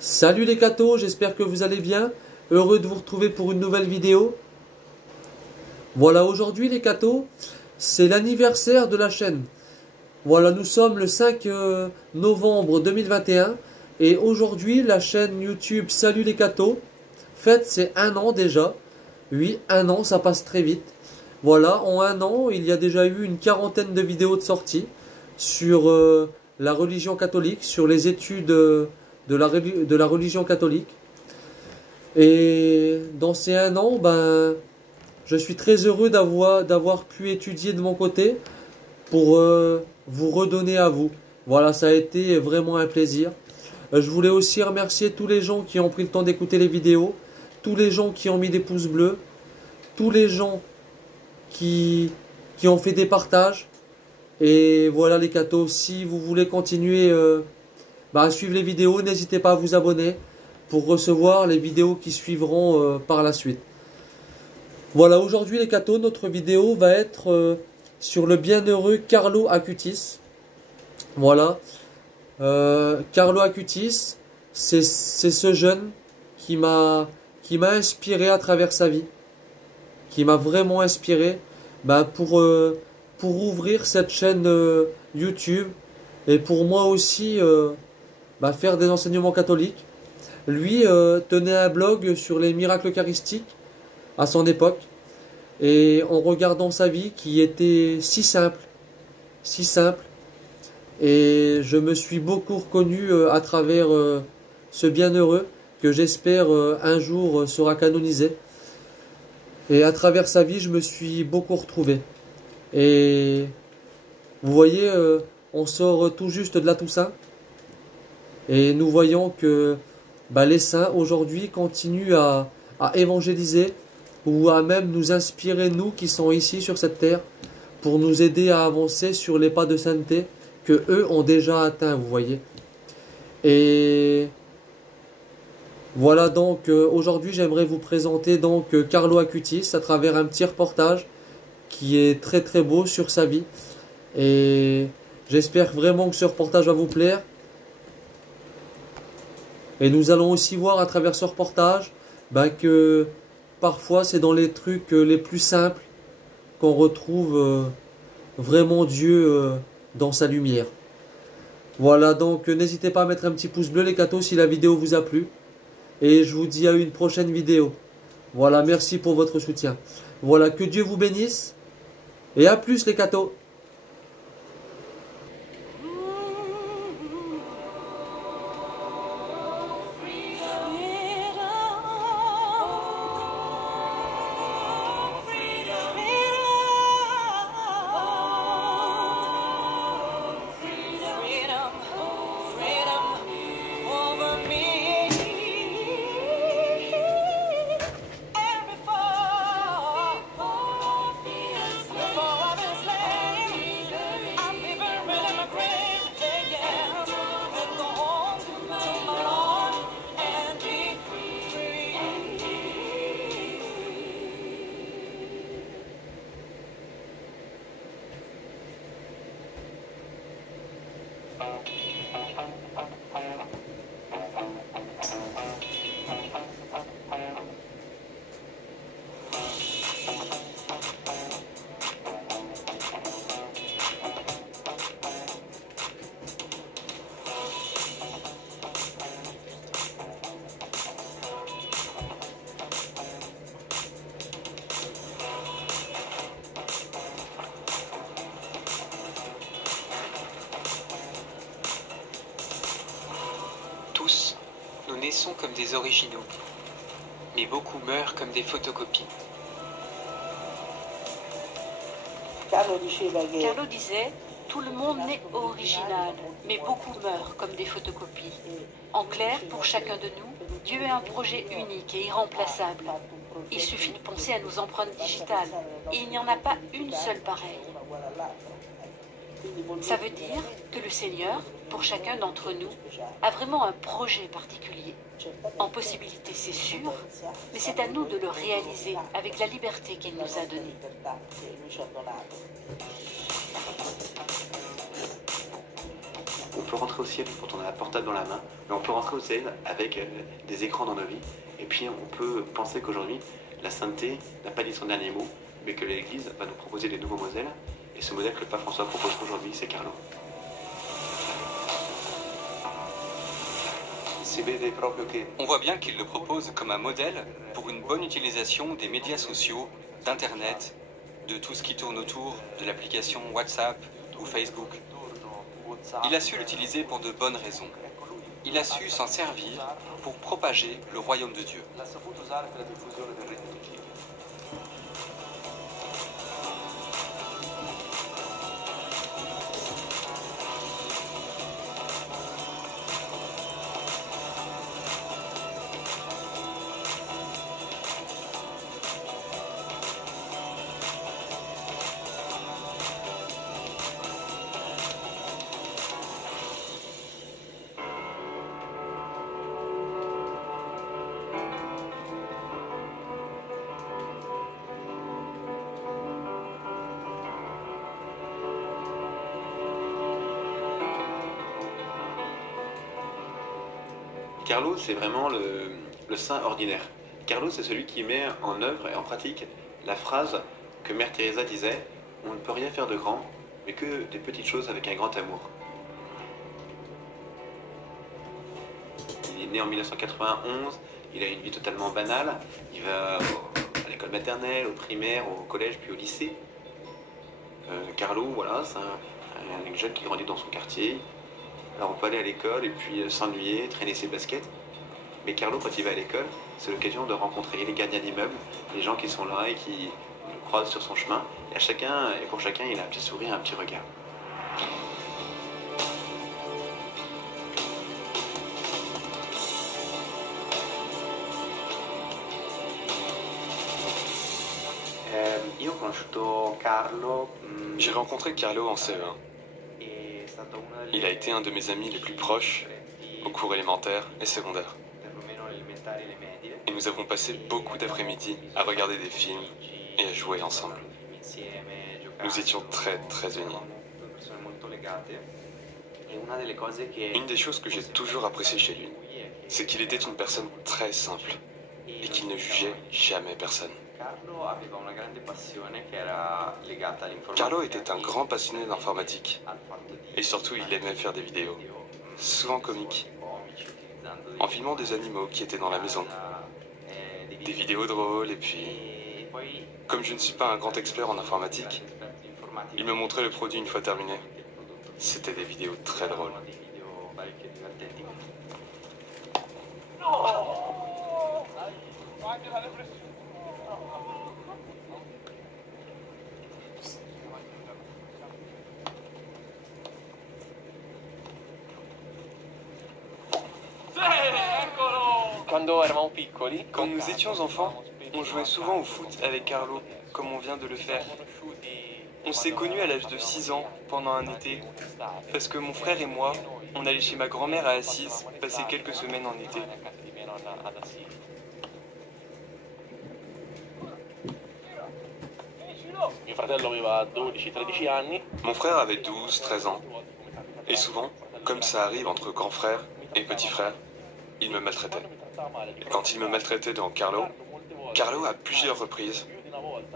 Salut les cathos, j'espère que vous allez bien. Heureux de vous retrouver pour une nouvelle vidéo. Voilà, aujourd'hui les cathos, c'est l'anniversaire de la chaîne. Voilà, nous sommes le 5 novembre 2021 et aujourd'hui la chaîne YouTube Salut les cathos fête ses 1 an déjà. Oui, 1 an, ça passe très vite. Voilà, en 1 an, il y a déjà eu une quarantaine de vidéos de sortie sur la religion catholique, sur les études de la religion catholique. Et dans ces 1 an, je suis très heureux d'avoir pu étudier de mon côté pour vous redonner à vous. Voilà, ça a été vraiment un plaisir. Je voulais aussi remercier tous les gens qui ont pris le temps d'écouter les vidéos, tous les gens qui ont mis des pouces bleus, tous les gens qui ont fait des partages. Et voilà les cathos, si vous voulez continuer à suivre les vidéos, n'hésitez pas à vous abonner pour recevoir les vidéos qui suivront par la suite. Voilà, aujourd'hui les cathos, notre vidéo va être sur le bienheureux Carlo Acutis. Voilà, Carlo Acutis, c'est ce jeune qui m'a inspiré à travers sa vie, qui m'a vraiment inspiré pour ouvrir cette chaîne YouTube et pour moi aussi faire des enseignements catholiques. Lui tenait un blog sur les miracles eucharistiques à son époque. Et en regardant sa vie qui était si simple, et je me suis beaucoup reconnu à travers ce bienheureux que j'espère un jour sera canonisé. Et à travers sa vie, je me suis beaucoup retrouvé. Et vous voyez, on sort tout juste de la Toussaint. Et nous voyons que les saints aujourd'hui continuent à évangéliser ou à même nous inspirer, nous qui sommes ici sur cette terre, pour nous aider à avancer sur les pas de sainteté que eux ont déjà atteints, vous voyez. Et voilà donc, aujourd'hui j'aimerais vous présenter donc Carlo Acutis à travers un petit reportage qui est très très beau sur sa vie. Et j'espère vraiment que ce reportage va vous plaire. Et nous allons aussi voir à travers ce reportage que parfois c'est dans les trucs les plus simples qu'on retrouve vraiment Dieu dans sa lumière. Voilà, donc n'hésitez pas à mettre un petit pouce bleu les cathos si la vidéo vous a plu. Et je vous dis à une prochaine vidéo. Voilà, merci pour votre soutien. Voilà, que Dieu vous bénisse. Et à plus les cathos. Nous naissons comme des originaux, mais beaucoup meurent comme des photocopies. Carlo disait, tout le monde naît original, mais beaucoup meurent comme des photocopies. En clair, pour chacun de nous, Dieu a un projet unique et irremplaçable. Il suffit de penser à nos empreintes digitales, et il n'y en a pas une seule pareille. Ça veut dire que le Seigneur, pour chacun d'entre nous, a vraiment un projet particulier. En possibilité, c'est sûr, mais c'est à nous de le réaliser avec la liberté qu'il nous a donnée. peut rentrer au ciel quand on a un portable dans la main, mais on peut rentrer au ciel avec des écrans dans nos vies. Et puis on peut penser qu'aujourd'hui, la sainteté n'a pas dit son dernier mot, mais que l'Église va nous proposer des nouveaux modèles. Et ce modèle que le pape François propose aujourd'hui, c'est Carlo. On voit bien qu'il le propose comme un modèle pour une bonne utilisation des médias sociaux, d'Internet, de tout ce qui tourne autour de l'application WhatsApp ou Facebook. Il a su l'utiliser pour de bonnes raisons. Il a su s'en servir pour propager le royaume de Dieu. Carlo, c'est vraiment le saint ordinaire. Carlo, c'est celui qui met en œuvre et en pratique la phrase que Mère Teresa disait « On ne peut rien faire de grand, mais que des petites choses avec un grand amour ». Il est né en 1991, il a une vie totalement banale, il va à l'école maternelle, au primaire, au collège, puis au lycée. Carlo, voilà, c'est un jeune qui grandit dans son quartier. Alors on peut aller à l'école et puis s'ennuyer, traîner ses baskets. Mais Carlo, quand il va à l'école, c'est l'occasion de rencontrer les gardiens d'immeubles, les gens qui sont là et qui le croisent sur son chemin. Et pour chacun, il a un petit sourire, un petit regard. J'ai rencontré Carlo en CE1. Il a été un de mes amis les plus proches au cours élémentaire et secondaire. Et nous avons passé beaucoup d'après-midi à regarder des films et à jouer ensemble. Nous étions très unis. Une des choses que j'ai toujours appréciées chez lui, c'est qu'il était une personne très simple et qu'il ne jugeait jamais personne. Carlo était un grand passionné d'informatique et surtout il aimait faire des vidéos, souvent comiques, en filmant des animaux qui étaient dans la maison, des vidéos drôles et puis, comme je ne suis pas un grand expert en informatique, il me montrait le produit une fois terminé. C'était des vidéos très drôles. Quand nous étions enfants, on jouait souvent au foot avec Carlo, comme on vient de le faire. On s'est connus à l'âge de 6 ans, pendant un été, parce que mon frère et moi, on allait chez ma grand-mère à Assise passer quelques semaines en été. Mon frère avait 12-13 ans, et souvent, comme ça arrive entre grands frères et petits frères, il me maltraitait. Et quand il me maltraitait devant Carlo, Carlo, à plusieurs reprises,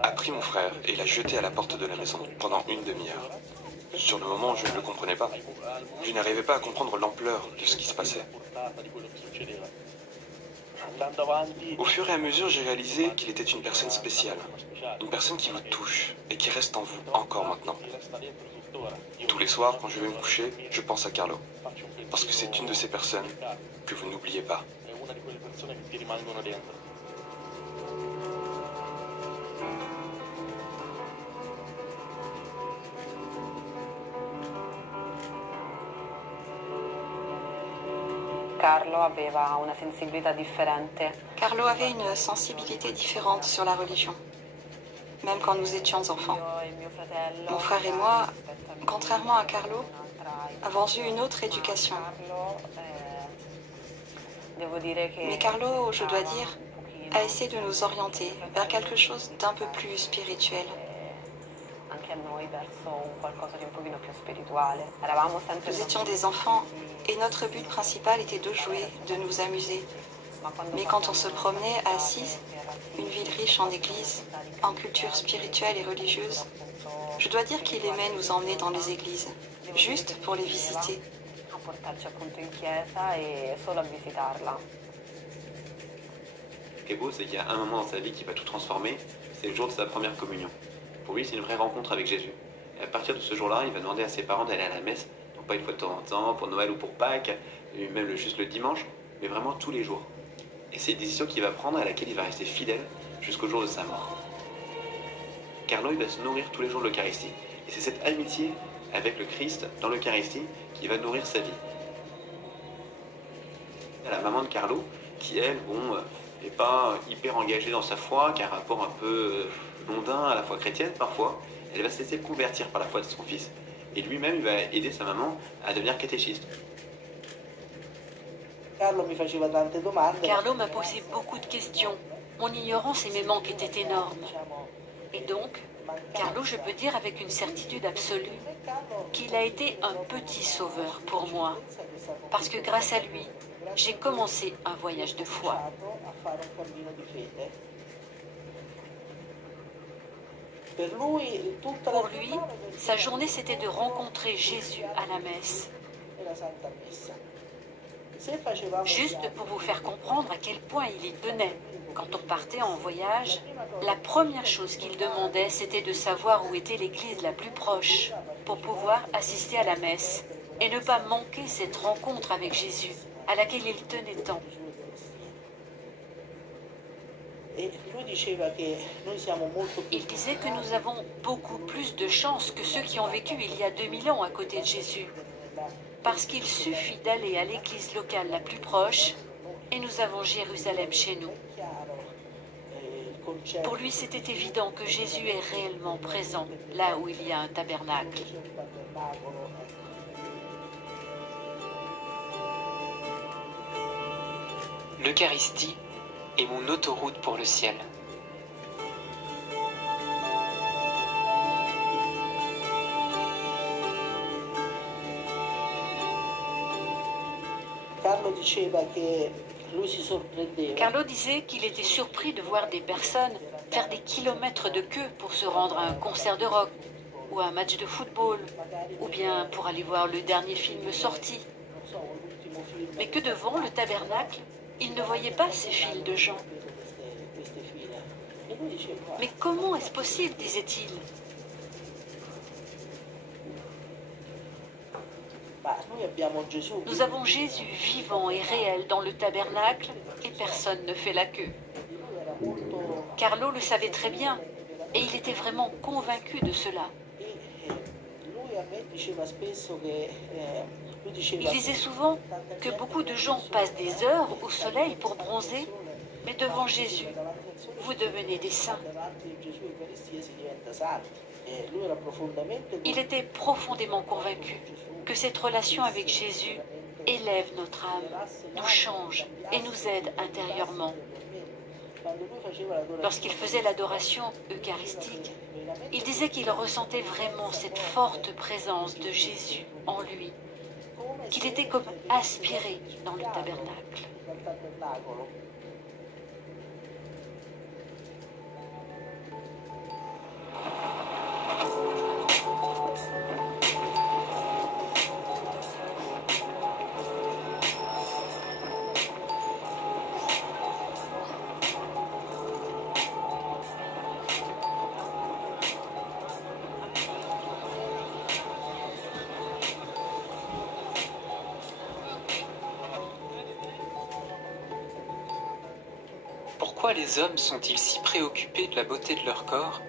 a pris mon frère et l'a jeté à la porte de la maison pendant une demi-heure. Sur le moment, je ne le comprenais pas. Je n'arrivais pas à comprendre l'ampleur de ce qui se passait. Au fur et à mesure, j'ai réalisé qu'il était une personne spéciale, une personne qui vous touche et qui reste en vous encore maintenant. Tous les soirs, quand je vais me coucher, je pense à Carlo, parce que c'est une de ces personnes que vous n'oubliez pas. Carlo avait une sensibilité différente sur la religion, même quand nous étions enfants. Mon frère et moi, contrairement à Carlo, avons eu une autre éducation. Mais Carlo, je dois dire, a essayé de nous orienter vers quelque chose d'un peu plus spirituel. Nous étions des enfants et notre but principal était de jouer, de nous amuser. Mais quand on se promenait à Assise, une ville riche en églises, en culture spirituelle et religieuse, je dois dire qu'il aimait nous emmener dans les églises, juste pour les visiter. Ce qui est beau, c'est qu'il y a un moment dans sa vie qui va tout transformer, c'est le jour de sa première communion. Pour lui, c'est une vraie rencontre avec Jésus. Et à partir de ce jour-là, il va demander à ses parents d'aller à la messe, non pas une fois de temps en temps, pour Noël ou pour Pâques, même juste le dimanche, mais vraiment tous les jours. Et c'est une décision qu'il va prendre à laquelle il va rester fidèle jusqu'au jour de sa mort. Carlo, il va se nourrir tous les jours de l'Eucharistie. Et c'est cette amitié avec le Christ dans l'Eucharistie qui va nourrir sa vie. La maman de Carlo, qui elle, n'est pas hyper engagée dans sa foi, qui a un rapport un peu mondain à la foi chrétienne parfois, elle va se laisser convertir par la foi de son fils. Et lui-même, il va aider sa maman à devenir catéchiste. Carlo m'a posé beaucoup de questions. Mon ignorance et mes manques étaient énormes. Et donc, Carlo, je peux dire avec une certitude absolue qu'il a été un petit sauveur pour moi. Parce que grâce à lui, j'ai commencé un voyage de foi. Pour lui, sa journée, c'était de rencontrer Jésus à la messe. Juste pour vous faire comprendre à quel point il y tenait. Quand on partait en voyage, la première chose qu'il demandait, c'était de savoir où était l'église la plus proche pour pouvoir assister à la messe et ne pas manquer cette rencontre avec Jésus à laquelle il tenait tant. Il disait que nous avons beaucoup plus de chance que ceux qui ont vécu il y a 2000 ans à côté de Jésus. Parce qu'il suffit d'aller à l'église locale la plus proche et nous avons Jérusalem chez nous. Pour lui, c'était évident que Jésus est réellement présent là où il y a un tabernacle. L'Eucharistie est mon autoroute pour le ciel. Carlo disait qu'il était surpris de voir des personnes faire des kilomètres de queue pour se rendre à un concert de rock, ou à un match de football, ou bien pour aller voir le dernier film sorti. Mais que devant le tabernacle, il ne voyait pas ces files de gens. Mais comment est-ce possible, disait-il? Nous avons Jésus vivant et réel dans le tabernacle et personne ne fait la queue. Carlo le savait très bien et il était vraiment convaincu de cela. Il disait souvent que beaucoup de gens passent des heures au soleil pour bronzer, mais devant Jésus, vous devenez des saints. Il était profondément convaincu que cette relation avec Jésus élève notre âme, nous change et nous aide intérieurement. Lorsqu'il faisait l'adoration eucharistique, il disait qu'il ressentait vraiment cette forte présence de Jésus en lui, qu'il était comme aspiré dans le tabernacle. Pourquoi les hommes sont-ils si préoccupés de la beauté de leur corps,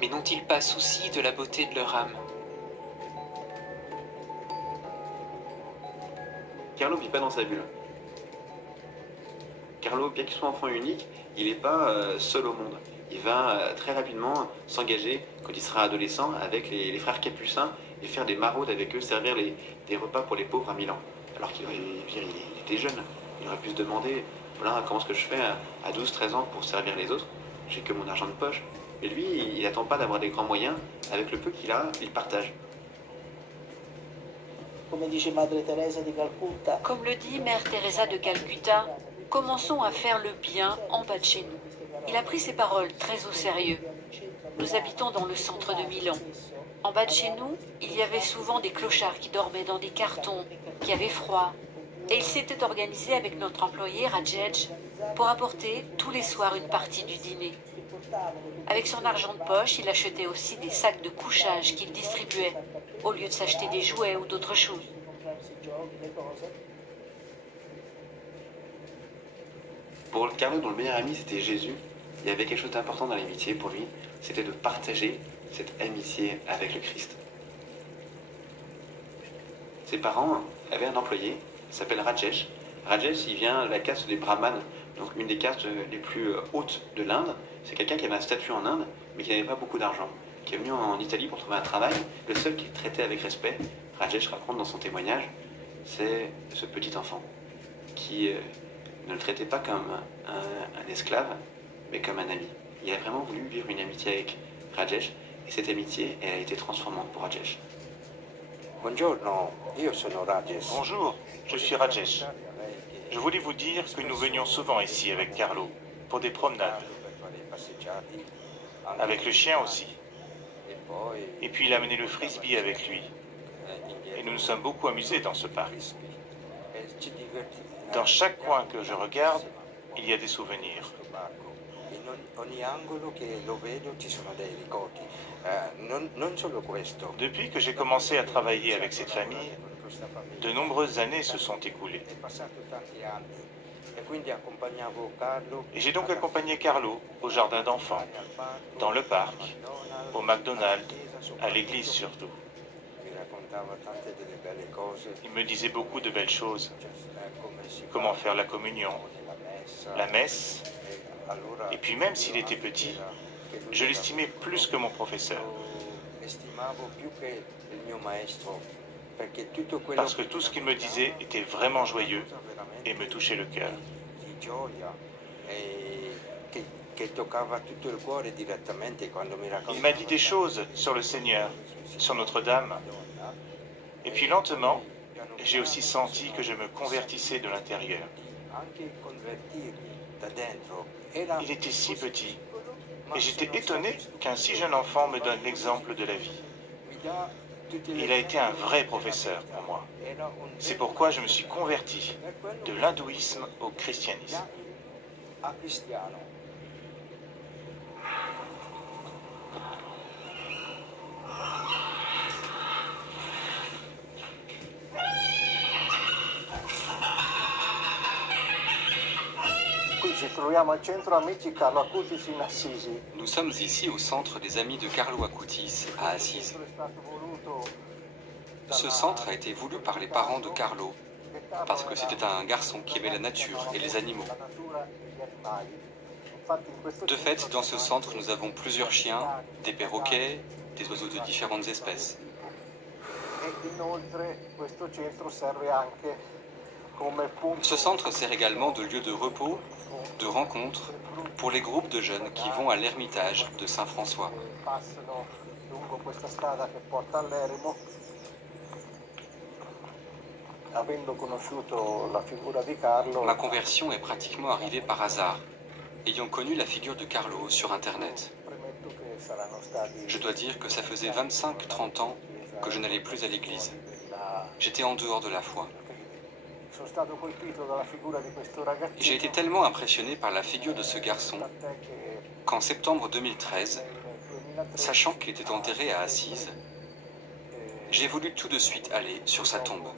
mais n'ont-ils pas souci de la beauté de leur âme? Carlo vit pas dans sa bulle. Carlo, bien qu'il soit enfant unique, il n'est pas seul au monde. Il va très rapidement s'engager, quand il sera adolescent, avec les frères capucins et faire des maraudes avec eux, servir des repas pour les pauvres à Milan. Alors qu'il était jeune, il aurait pu se demander, voilà, comment est-ce que je fais à 12-13 ans pour servir les autres? J'ai que mon argent de poche. Et lui, il n'attend pas d'avoir des grands moyens. Avec le peu qu'il a, il partage. Comme le dit Mère Teresa de Calcutta, commençons à faire le bien en bas de chez nous. Il a pris ses paroles très au sérieux. Nous habitons dans le centre de Milan. En bas de chez nous, il y avait souvent des clochards qui dormaient dans des cartons, qui avaient froid. Et il s'était organisé avec notre employé Rajesh pour apporter tous les soirs une partie du dîner. Avec son argent de poche, il achetait aussi des sacs de couchage qu'il distribuait, au lieu de s'acheter des jouets ou d'autres choses. Pour Carlo, dont le meilleur ami c'était Jésus, il y avait quelque chose d'important dans l'amitié pour lui, c'était de partager cette amitié avec le Christ. Ses parents avaient un employé, il s'appelle Rajesh. Rajesh, il vient de la caste des Brahmanes, donc une des castes les plus hautes de l'Inde. C'est quelqu'un qui avait un statut en Inde, mais qui n'avait pas beaucoup d'argent, qui est venu en Italie pour trouver un travail. Le seul qui traitait avec respect, Rajesh raconte dans son témoignage, c'est ce petit enfant qui ne le traitait pas comme un esclave, mais comme un ami. Il a vraiment voulu vivre une amitié avec Rajesh, et cette amitié, elle a été transformante pour Rajesh. Bonjour, je suis Rajesh. Je voulais vous dire que nous venions souvent ici avec Carlo pour des promenades. Avec le chien aussi. Et puis il a amené le frisbee avec lui. Et nous nous sommes beaucoup amusés dans ce parc. Dans chaque coin que je regarde, il y a des souvenirs. Depuis que j'ai commencé à travailler avec cette famille, de nombreuses années se sont écoulées. Et j'ai donc accompagné Carlo au jardin d'enfants, dans le parc, au McDonald's, à l'église surtout. Il me disait beaucoup de belles choses. Comment faire la communion, la messe. Et puis même s'il était petit, je l'estimais plus que mon professeur. Parce que tout ce qu'il me disait était vraiment joyeux et me touchait le cœur. Il m'a dit des choses sur le Seigneur, sur Notre-Dame. Et puis lentement, j'ai aussi senti que je me convertissais de l'intérieur. Il était si petit, et j'étais étonné qu'un si jeune enfant me donne l'exemple de la vie. Il a été un vrai professeur pour moi. C'est pourquoi je me suis converti de l'hindouisme au christianisme. Nous sommes ici au centre des Amis de Carlo Acutis à Assise. Ce centre a été voulu par les parents de Carlo parce que c'était un garçon qui aimait la nature et les animaux. De fait, dans ce centre, nous avons plusieurs chiens, des perroquets, des oiseaux de différentes espèces. Ce centre sert également de lieu de repos, de rencontre pour les groupes de jeunes qui vont à l'ermitage de Saint-François. Ma conversion est pratiquement arrivée par hasard, ayant connu la figure de Carlo sur Internet. Je dois dire que ça faisait 25-30 ans que je n'allais plus à l'église. J'étais en dehors de la foi. J'ai été tellement impressionné par la figure de ce garçon qu'en septembre 2013, sachant qu'il était enterré à Assise, j'ai voulu tout de suite aller sur sa tombe.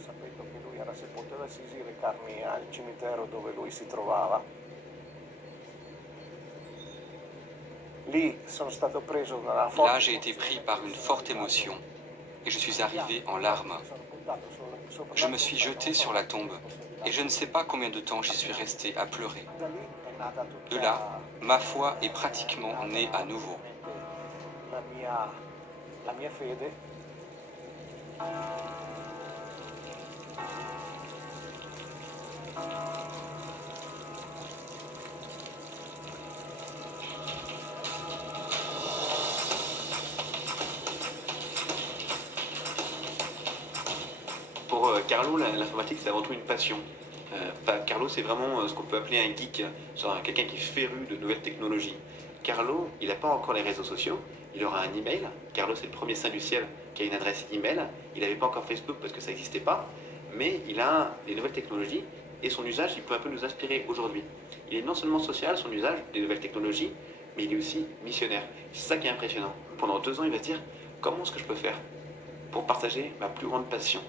Là, j'ai été pris par une forte émotion et je suis arrivé en larmes. Je me suis jeté sur la tombe et je ne sais pas combien de temps j'y suis resté à pleurer. De là, ma foi est pratiquement née à nouveau. Carlo, l'informatique, c'est avant tout une passion. Carlo, c'est vraiment ce qu'on peut appeler un geek, quelqu'un qui est féru de nouvelles technologies. Carlo, il n'a pas encore les réseaux sociaux, il aura un email. Carlo, c'est le premier saint du ciel qui a une adresse email. Il n'avait pas encore Facebook parce que ça n'existait pas, mais il a les nouvelles technologies et son usage, il peut un peu nous inspirer aujourd'hui. Il est non seulement social, son usage des nouvelles technologies, mais il est aussi missionnaire. C'est ça qui est impressionnant. Pendant 2 ans, il va se dire, comment est-ce que je peux faire pour partager ma plus grande passion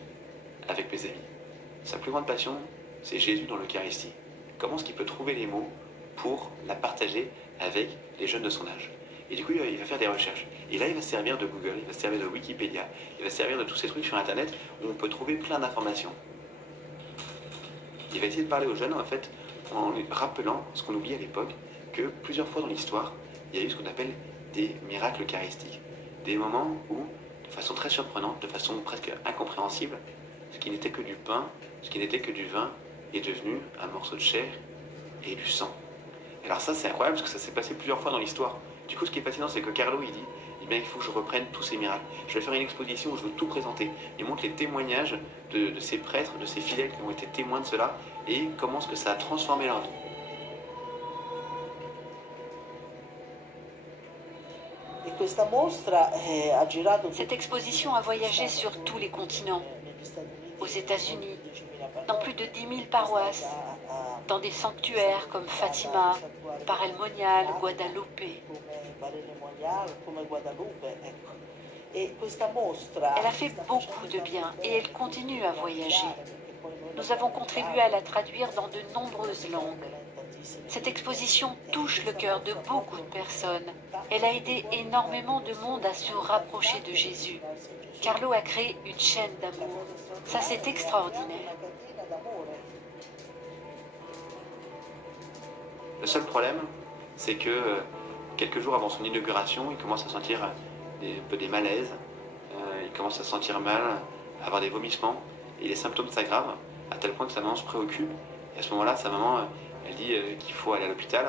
avec mes amis? Sa plus grande passion, c'est Jésus dans l'Eucharistie. Comment est-ce qu'il peut trouver les mots pour la partager avec les jeunes de son âge? Et du coup, il va faire des recherches. Et là, il va se servir de Google, il va se servir de Wikipédia, il va se servir de tous ces trucs sur Internet où on peut trouver plein d'informations. Il va essayer de parler aux jeunes, en fait, en lui rappelant ce qu'on oublie à l'époque, que plusieurs fois dans l'histoire, il y a eu ce qu'on appelle des miracles eucharistiques. Des moments où, de façon très surprenante, de façon presque incompréhensible, ce qui n'était que du pain, ce qui n'était que du vin, est devenu un morceau de chair et du sang. Et alors ça, c'est incroyable parce que ça s'est passé plusieurs fois dans l'histoire. Du coup, ce qui est fascinant, c'est que Carlo, il dit, eh bien, il faut que je reprenne tous ces miracles. Je vais faire une exposition où je veux tout présenter. Il montre les témoignages de ces prêtres, de ces fidèles qui ont été témoins de cela, et comment est-ce que ça a transformé leur vie. Cette exposition a voyagé sur tous les continents, aux États-Unis, dans plus de 10 000 paroisses, dans des sanctuaires comme Fatima, Par El Monial, Guadalupe. Elle a fait beaucoup de bien et elle continue à voyager. Nous avons contribué à la traduire dans de nombreuses langues. Cette exposition touche le cœur de beaucoup de personnes. Elle a aidé énormément de monde à se rapprocher de Jésus. Carlo a créé une chaîne d'amour. Ça, c'est extraordinaire. Le seul problème, c'est que quelques jours avant son inauguration, il commence à sentir un peu des malaises, il commence à se sentir mal, à avoir des vomissements, et les symptômes s'aggravent, à tel point que sa maman se préoccupe. Et à ce moment-là, sa maman, elle dit qu'il faut aller à l'hôpital.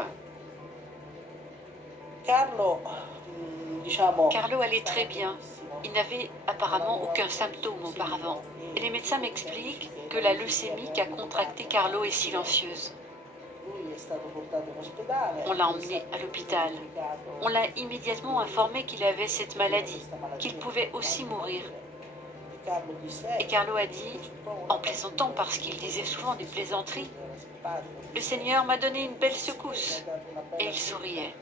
Carlo allait très bien. Il n'avait apparemment aucun symptôme auparavant. Et les médecins m'expliquent que la leucémie qu'a contractée Carlo est silencieuse. On l'a emmené à l'hôpital. On l'a immédiatement informé qu'il avait cette maladie, qu'il pouvait aussi mourir. Et Carlo a dit, en plaisantant parce qu'il disait souvent des plaisanteries, « Le Seigneur m'a donné une belle secousse. » Et il souriait.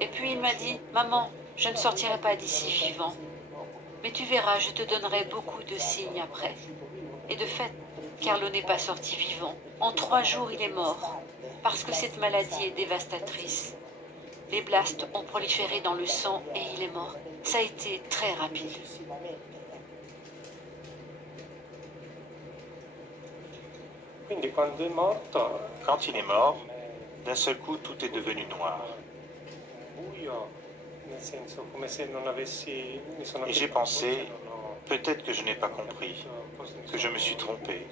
Et puis il m'a dit, « Maman, je ne sortirai pas d'ici vivant. Mais tu verras, je te donnerai beaucoup de signes après. » Et de fait, Carlo n'est pas sorti vivant. En 3 jours, il est mort, parce que cette maladie est dévastatrice. Les blastes ont proliféré dans le sang et il est mort. Ça a été très rapide. Quand il est mort, d'un seul coup, tout est devenu noir. Et j'ai pensé, peut-être que je n'ai pas compris, que je me suis trompé,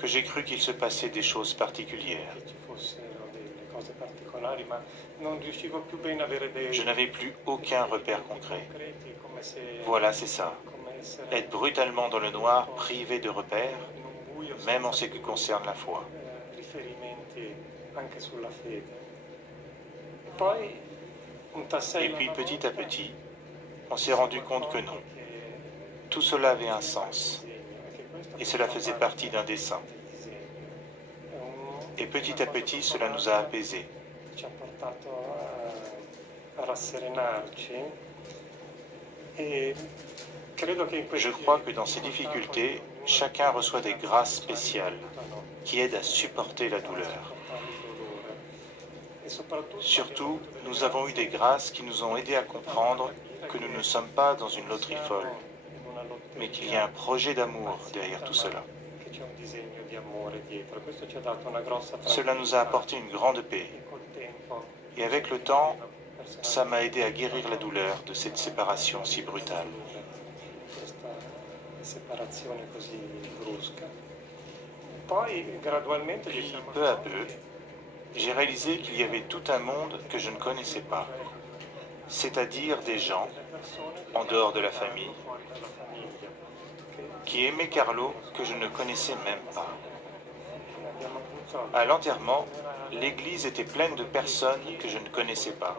que j'ai cru qu'il se passait des choses particulières. Je n'avais plus aucun repère concret. Voilà, c'est ça. Être brutalement dans le noir, privé de repères, même en ce qui concerne la foi. Et puis petit à petit, on s'est rendu compte que non. Tout cela avait un sens. Et cela faisait partie d'un dessein. Et petit à petit, cela nous a apaisés. Je crois que dans ces difficultés, chacun reçoit des grâces spéciales qui aident à supporter la douleur. Surtout, nous avons eu des grâces qui nous ont aidés à comprendre que nous ne sommes pas dans une loterie folle, mais qu'il y a un projet d'amour derrière tout cela. Cela nous a apporté une grande paix. Et avec le temps, ça m'a aidé à guérir la douleur de cette séparation si brutale. Puis, peu à peu, j'ai réalisé qu'il y avait tout un monde que je ne connaissais pas. c'est-à-dire des gens, en dehors de la famille, qui aimaient Carlo que je ne connaissais même pas. À l'enterrement, l'église était pleine de personnes que je ne connaissais pas.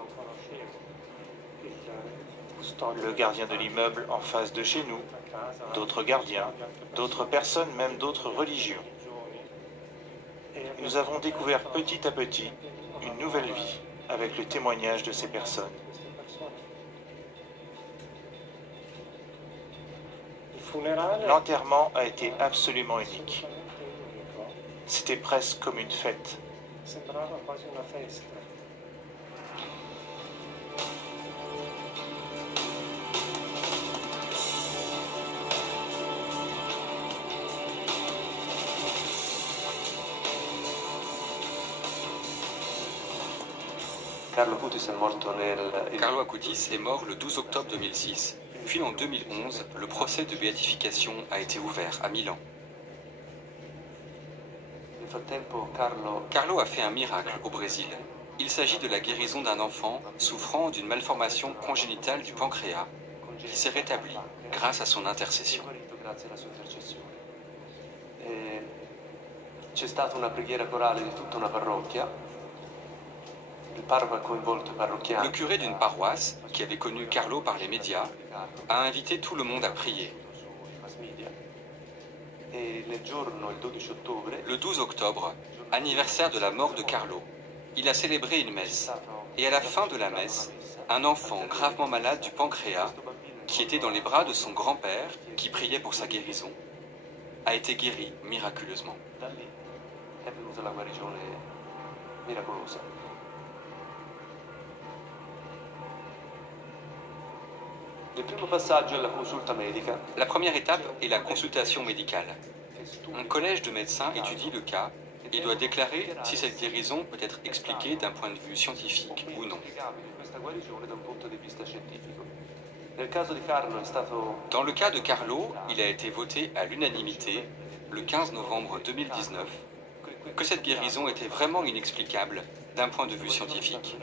Le gardien de l'immeuble en face de chez nous, d'autres gardiens, d'autres personnes, même d'autres religions. Nous avons découvert petit à petit une nouvelle vie avec le témoignage de ces personnes. L'enterrement a été absolument unique. C'était presque comme une fête. Carlo Acutis est mort le 12 octobre 2006. Puis en 2011, le procès de béatification a été ouvert à Milan. Carlo a fait un miracle au Brésil. Il s'agit de la guérison d'un enfant souffrant d'une malformation congénitale du pancréas qui s'est rétabli grâce à son intercession. C'è stata una preghiera corale di tutta una parrocchia. Le curé d'une paroisse, qui avait connu Carlo par les médias, a invité tout le monde à prier. Le 12 octobre, anniversaire de la mort de Carlo, il a célébré une messe. Et à la fin de la messe, un enfant gravement malade du pancréas, qui était dans les bras de son grand-père, qui priait pour sa guérison, a été guéri miraculeusement. La première étape est la consultation médicale. Un collège de médecins étudie le cas et doit déclarer si cette guérison peut être expliquée d'un point de vue scientifique ou non. Dans le cas de Carlo, il a été voté à l'unanimité, le 15 novembre 2019, que cette guérison était vraiment inexplicable d'un point de vue scientifique.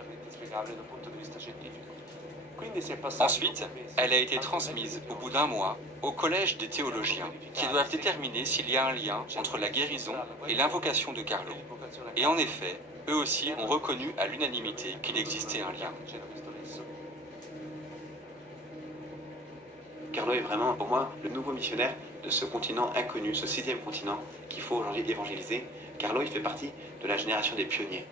Ensuite, elle a été transmise au bout d'un mois au collège des théologiens qui doivent déterminer s'il y a un lien entre la guérison et l'invocation de Carlo. Et en effet, eux aussi ont reconnu à l'unanimité qu'il existait un lien. Carlo est vraiment, pour moi, le nouveau missionnaire de ce continent inconnu, ce 6e continent qu'il faut aujourd'hui évangéliser. Carlo, il fait partie de la génération des pionniers.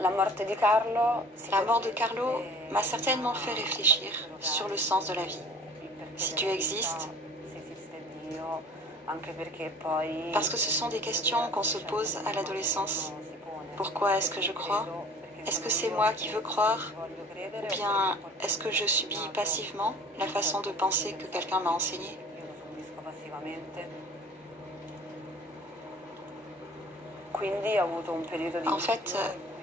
La mort de Carlo m'a certainement fait réfléchir sur le sens de la vie. Si Dieu existe, parce que ce sont des questions qu'on se pose à l'adolescence. Pourquoi est-ce que je crois? Est-ce que c'est moi qui veux croire? Ou bien est-ce que je subis passivement la façon de penser que quelqu'un m'a enseigné? En fait,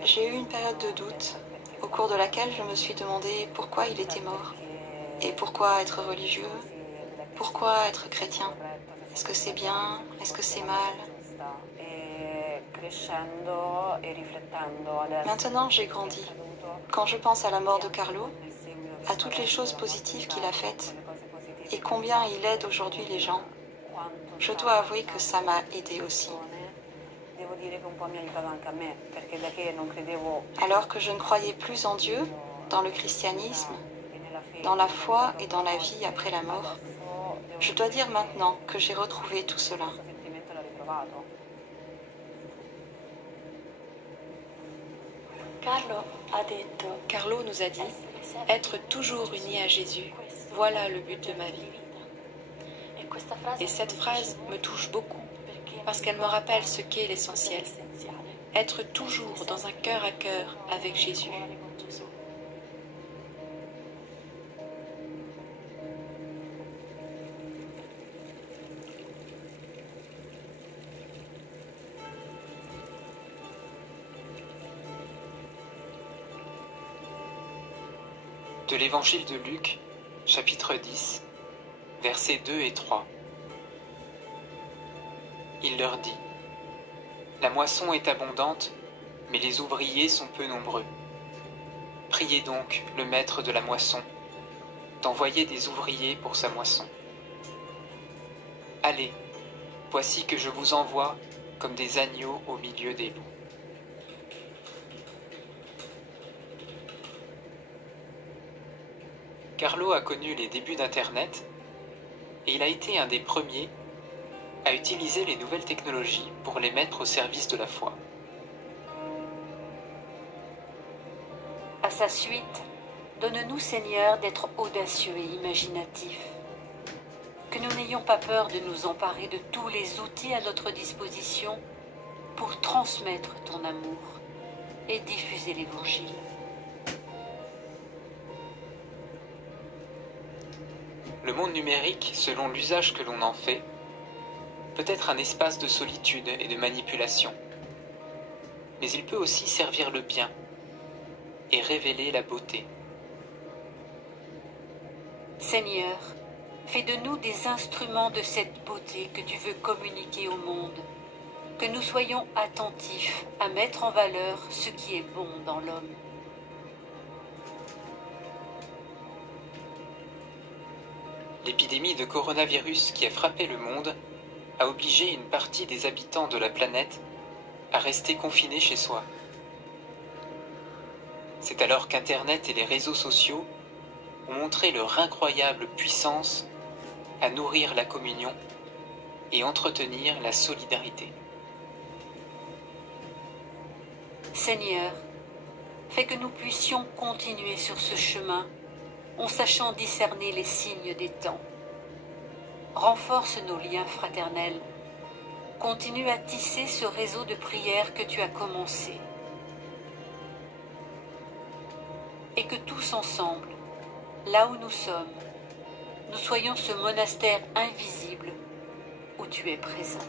j'ai eu une période de doute au cours de laquelle je me suis demandé pourquoi il était mort et pourquoi être religieux, pourquoi être chrétien. Est-ce que c'est bien? Est-ce que c'est mal? Maintenant, j'ai grandi. Quand je pense à la mort de Carlo, à toutes les choses positives qu'il a faites et combien il aide aujourd'hui les gens, je dois avouer que ça m'a aidé aussi. Alors que je ne croyais plus en Dieu, dans le christianisme, dans la foi et dans la vie après la mort, je dois dire maintenant que j'ai retrouvé tout cela. Carlo nous a dit « Être toujours unis à Jésus, voilà le but de ma vie. » Et cette phrase me touche beaucoup parce qu'elle me rappelle ce qu'est l'essentiel. Être toujours dans un cœur à cœur avec Jésus. De l'évangile de Luc, chapitre 10, versets 2 et 3. Il leur dit : La moisson est abondante, mais les ouvriers sont peu nombreux. Priez donc le maître de la moisson d'envoyer des ouvriers pour sa moisson. Allez, voici que je vous envoie comme des agneaux au milieu des loups. Carlo a connu les débuts d'Internet et il a été un des premiers à utiliser les nouvelles technologies pour les mettre au service de la foi. À sa suite, donne-nous, Seigneur, d'être audacieux et imaginatifs, que nous n'ayons pas peur de nous emparer de tous les outils à notre disposition pour transmettre ton amour et diffuser l'Évangile. Le monde numérique, selon l'usage que l'on en fait, peut être un espace de solitude et de manipulation, mais il peut aussi servir le bien et révéler la beauté. Seigneur, fais de nous des instruments de cette beauté que tu veux communiquer au monde, que nous soyons attentifs à mettre en valeur ce qui est bon dans l'homme. L'épidémie de coronavirus qui a frappé le monde a obligé une partie des habitants de la planète à rester confinés chez soi. C'est alors qu'Internet et les réseaux sociaux ont montré leur incroyable puissance à nourrir la communion et entretenir la solidarité. Seigneur, fais que nous puissions continuer sur ce chemin en sachant discerner les signes des temps. Renforce nos liens fraternels. Continue à tisser ce réseau de prières que tu as commencé. Et que tous ensemble, là où nous sommes, nous soyons ce monastère invisible où tu es présent.